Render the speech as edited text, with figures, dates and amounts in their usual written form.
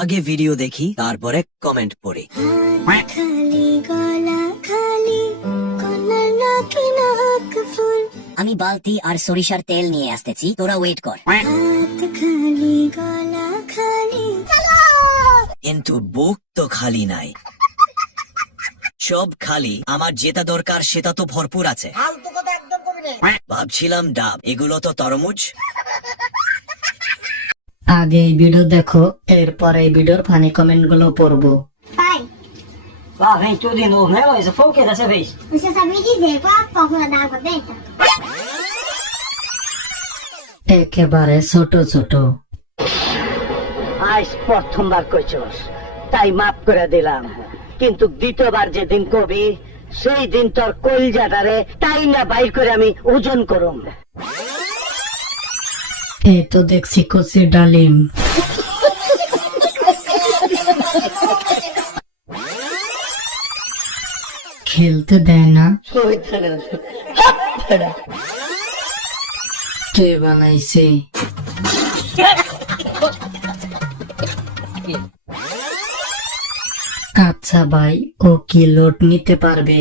আগে ভিডিও দেখি তারপরে কমেন্ট পড়ি। আমি বালতি আর সরিষার তেল নিয়ে আসতেছি, তোরা ওয়েট কর। কিন্তু বুক তো খালি নাই। সব খালি, আমার যেটা দরকার সেটা তো ভরপুর আছে। ভাবছিলাম ডাব, এগুলো তো তরমুজ। আগে এই ভিডিও দেখো, এরপর এই ভিডিওর ফানি কমেন্ট গুলো pôrbo. Pai, Lá vem tudo de novo, né, Luísa? Foi o que dessa vez? você sabia dizer qual a fórmula da água benta? একেবারে ছোট ছোট। আজ প্রথমবার কইছস, তাই মাফ করে দিলাম। কিন্তু দ্বিতীয়বার যেদিন কবি, সেই দিন তোর কলজাটারে তাই না বাইর করে আমি ওজন করুম। এই তো দেখছি কচি ডালিম। খেলতে দেয় না, কে বানাইছে? আচ্ছা ভাই, ও কি লোড নিতে পারবে?